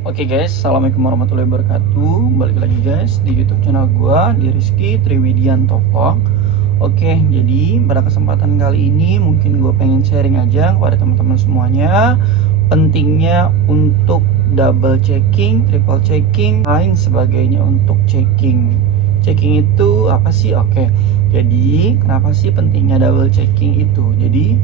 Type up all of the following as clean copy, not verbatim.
Oke guys, assalamualaikum warahmatullahi wabarakatuh. Balik lagi guys di YouTube channel gua di Rizky Triwidianto Vlog. Oke, jadi pada kesempatan kali ini mungkin gue pengen sharing aja kepada teman-teman semuanya pentingnya untuk double checking, triple checking, lain sebagainya untuk checking. Checking itu apa sih? Oke, jadi kenapa sih pentingnya double checking itu? Jadi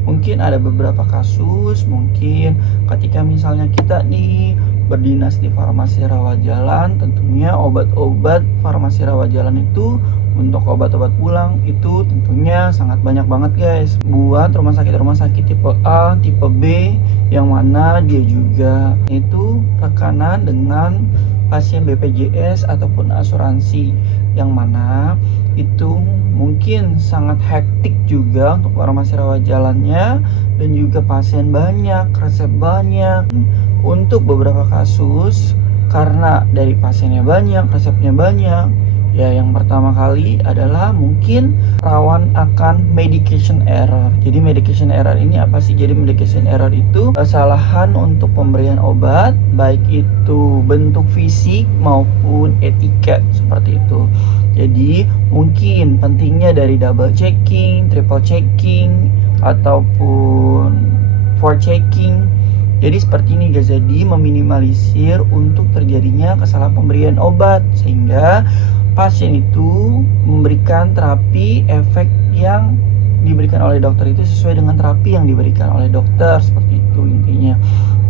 mungkin ada beberapa kasus, mungkin ketika misalnya kita nih berdinas di farmasi rawat jalan, tentunya obat-obat farmasi rawat jalan itu untuk obat-obat pulang itu tentunya sangat banyak banget guys, buat rumah sakit tipe A, tipe B, yang mana dia juga itu rekanan dengan pasien BPJS ataupun asuransi, yang mana itu mungkin sangat hektik juga untuk farmasi rawat jalannya, dan juga pasien banyak, resep banyak. Untuk beberapa kasus karena dari pasiennya banyak, resepnya banyak, ya yang pertama kali adalah mungkin rawan akan medication error. Jadi medication error ini apa sih? Jadi medication error itu kesalahan untuk pemberian obat, baik itu bentuk fisik maupun etiket seperti itu. Jadi mungkin pentingnya dari double checking, triple checking, ataupun for checking. Jadi seperti ini guys, jadi meminimalisir untuk terjadinya kesalahan pemberian obat, sehingga pasien itu memberikan terapi efek yang diberikan oleh dokter itu sesuai dengan terapi yang diberikan oleh dokter, seperti itu intinya.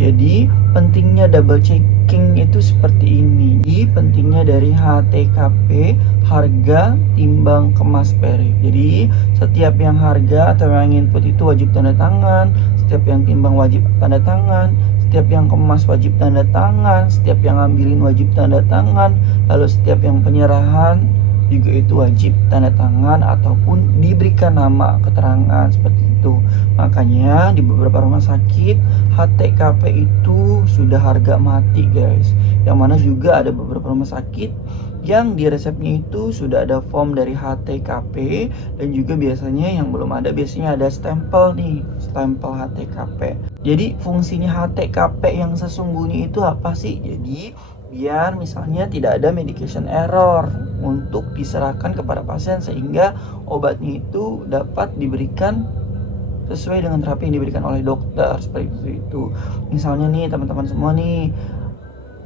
Jadi pentingnya double checking itu seperti ini. Jadi pentingnya dari HTKP, harga timbang kemas perif. Jadi setiap yang harga atau yang input itu wajib tanda tangan, setiap yang timbang wajib tanda tangan, setiap yang kemas wajib tanda tangan, setiap yang ngambilin wajib tanda tangan, lalu setiap yang penyerahan juga itu wajib tanda tangan ataupun diberikan nama keterangan, seperti itu. Makanya di beberapa rumah sakit HTKP itu sudah harga mati guys, yang mana juga ada beberapa rumah sakit yang di resepnya itu sudah ada form dari HTKP, dan juga biasanya yang belum ada, biasanya ada stempel nih, stempel HTKP. Jadi fungsinya HTKP yang sesungguhnya itu apa sih? Jadi biar misalnya tidak ada medication error untuk diserahkan kepada pasien, sehingga obatnya itu dapat diberikan sesuai dengan terapi yang diberikan oleh dokter, seperti itu. Misalnya nih teman-teman semua nih,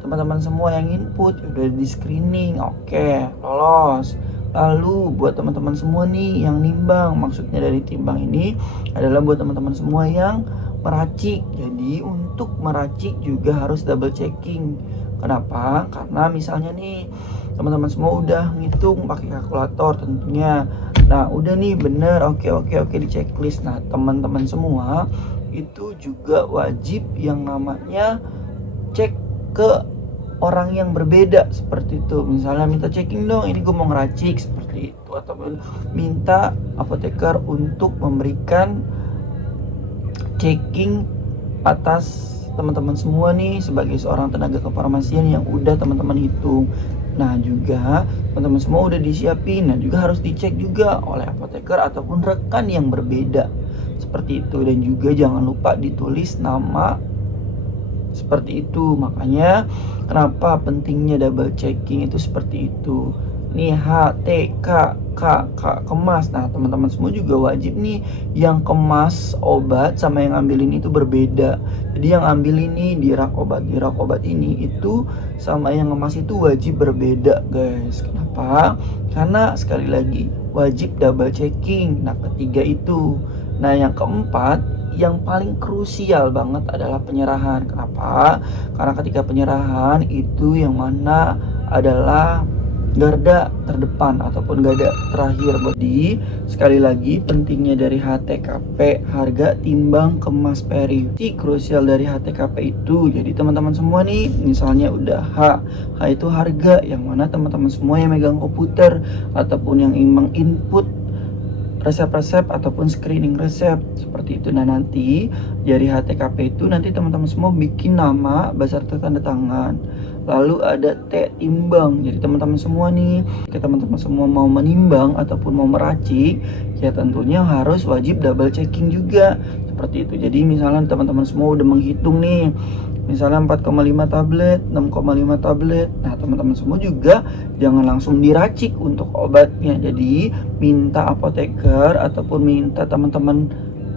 teman-teman semua yang input udah di screening, oke, lolos. Lalu buat teman-teman semua nih yang nimbang, maksudnya dari timbang ini adalah buat teman-teman semua yang meracik. Jadi untuk meracik juga harus double checking. Kenapa? Karena misalnya nih teman-teman semua udah ngitung pakai kalkulator tentunya. Nah udah nih bener, oke di checklist. Nah teman-teman semua itu juga wajib yang namanya cek ke orang yang berbeda, seperti itu. Misalnya minta checking dong, ini gue mau ngeracik, seperti itu. Atau minta apoteker untuk memberikan checking atas teman-teman semua nih sebagai seorang tenaga kefarmasian yang udah teman-teman hitung. Nah juga teman-teman semua udah disiapin, nah juga harus dicek juga oleh apoteker ataupun rekan yang berbeda, seperti itu. Dan juga jangan lupa ditulis nama, seperti itu. Makanya kenapa pentingnya double checking itu seperti itu. Nih H, T, K, kemas. Nah teman-teman semua juga wajib nih yang kemas obat sama yang ngambilin itu berbeda. Jadi yang ambil ini di rak obat ini itu sama yang ngemas itu wajib berbeda guys. Kenapa? Karena sekali lagi wajib double checking. Nah ketiga itu. Nah yang keempat yang paling krusial banget adalah penyerahan. Kenapa? Karena ketika penyerahan itu yang mana adalah garda terdepan ataupun garda terakhir. Jadi sekali lagi pentingnya dari HTKP, harga timbang kemas perif. Krusial dari HTKP itu, jadi teman-teman semua nih misalnya udah H itu harga, yang mana teman-teman semua yang megang komputer ataupun yang emang input resep-resep ataupun screening resep, seperti itu. Nah nanti dari HTKP itu nanti teman-teman semua bikin nama beserta tanda tangan, lalu ada T timbang. Jadi teman-teman semua nih, ketika teman-teman semua mau menimbang ataupun mau meracik, ya tentunya harus wajib double checking juga, seperti itu. Jadi misalnya teman-teman semua udah menghitung nih, misalnya 4,5 tablet, 6,5 tablet. Nah, teman-teman semua juga jangan langsung diracik untuk obatnya. Jadi, minta apoteker ataupun minta teman-teman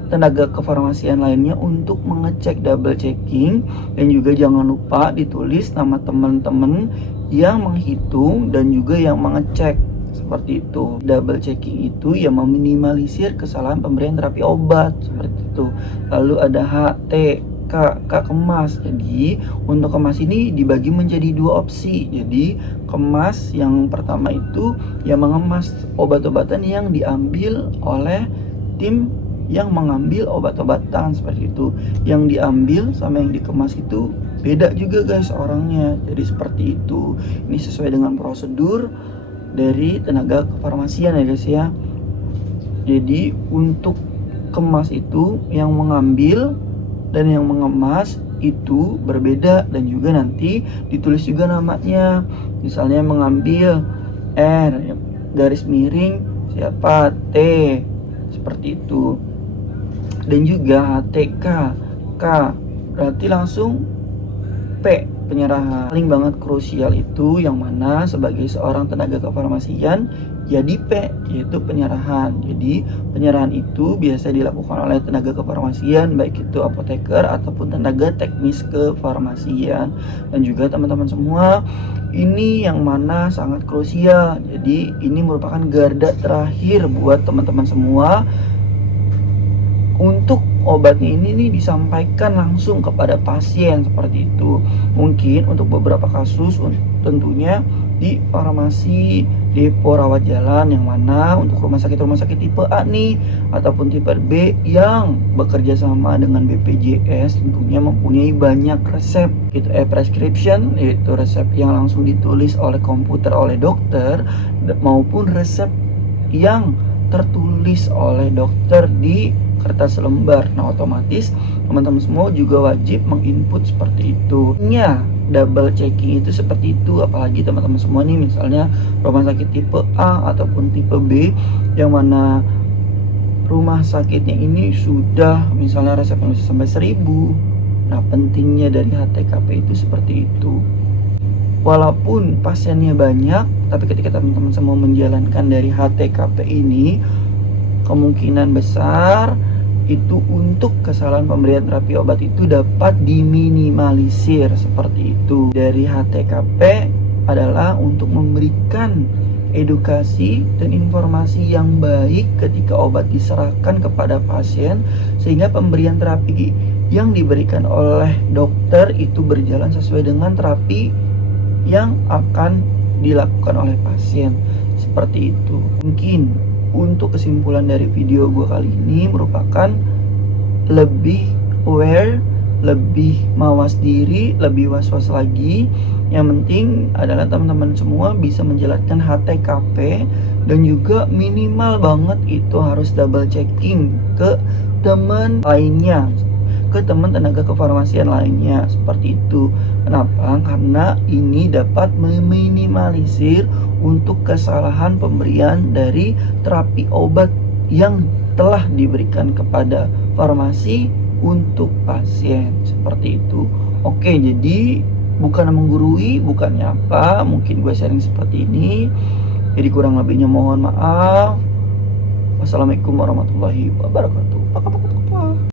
tenaga kefarmasian lainnya untuk mengecek, double checking, dan juga jangan lupa ditulis nama teman-teman yang menghitung dan juga yang mengecek. Seperti itu. Double checking itu yang meminimalisir kesalahan pemberian terapi obat, seperti itu. Lalu ada HT, K kemas. Jadi untuk kemas ini dibagi menjadi dua opsi. Jadi kemas yang pertama itu yang mengemas obat-obatan yang diambil oleh tim yang mengambil obat-obatan, seperti itu. Yang diambil sama yang dikemas itu beda juga guys orangnya. Jadi seperti itu. Ini sesuai dengan prosedur dari tenaga kefarmasian ya guys ya. Jadi untuk kemas itu yang mengambil dan yang mengemas itu berbeda, dan juga nanti ditulis juga namanya. Misalnya mengambil R garis miring siapa T, seperti itu. Dan juga HTK K berarti langsung P penyerahan. Paling banget krusial itu yang mana sebagai seorang tenaga kefarmasian jadi P, yaitu penyerahan. Jadi penyerahan itu biasa dilakukan oleh tenaga kefarmasian, baik itu apoteker ataupun tenaga teknis kefarmasian. Dan juga teman-teman semua, ini yang mana sangat krusial. Jadi ini merupakan garda terakhir buat teman-teman semua untuk obatnya ini nih disampaikan langsung kepada pasien, seperti itu. Mungkin untuk beberapa kasus tentunya di farmasi depo rawat jalan, yang mana untuk rumah sakit tipe A nih ataupun tipe B yang bekerja sama dengan BPJS tentunya mempunyai banyak resep gitu, prescription, yaitu resep yang langsung ditulis oleh komputer oleh dokter, maupun resep yang tertulis oleh dokter di kertas lembar. Nah, otomatis teman-teman semua juga wajib menginput seperti itu. Ya, double checking itu seperti itu. Apalagi teman-teman semua nih misalnya rumah sakit tipe A ataupun tipe B, yang mana rumah sakitnya ini sudah misalnya resepnya bisa sampai 1000. Nah, pentingnya dari HTKP itu seperti itu. Walaupun pasiennya banyak, tapi ketika teman-teman semua menjalankan dari HTKP ini, kemungkinan besar itu untuk kesalahan pemberian terapi obat itu dapat diminimalisir, seperti itu. Dari HTKP adalah untuk memberikan edukasi dan informasi yang baik ketika obat diserahkan kepada pasien, sehingga pemberian terapi yang diberikan oleh dokter itu berjalan sesuai dengan terapi yang akan dilakukan oleh pasien, seperti itu. Mungkin untuk kesimpulan dari video gue kali ini merupakan lebih aware, lebih mawas diri, lebih was-was lagi. Yang penting adalah teman-teman semua bisa menjalankan HTKP, dan juga minimal banget itu harus double checking ke teman lainnya, ke teman tenaga kefarmasian lainnya, seperti itu. Kenapa? Karena ini dapat meminimalisir untuk kesalahan pemberian dari terapi obat yang telah diberikan kepada farmasi untuk pasien, seperti itu. Oke, jadi bukan menggurui, bukannya apa, mungkin gue sharing seperti ini. Jadi kurang lebihnya mohon maaf. Wassalamualaikum warahmatullahi wabarakatuh.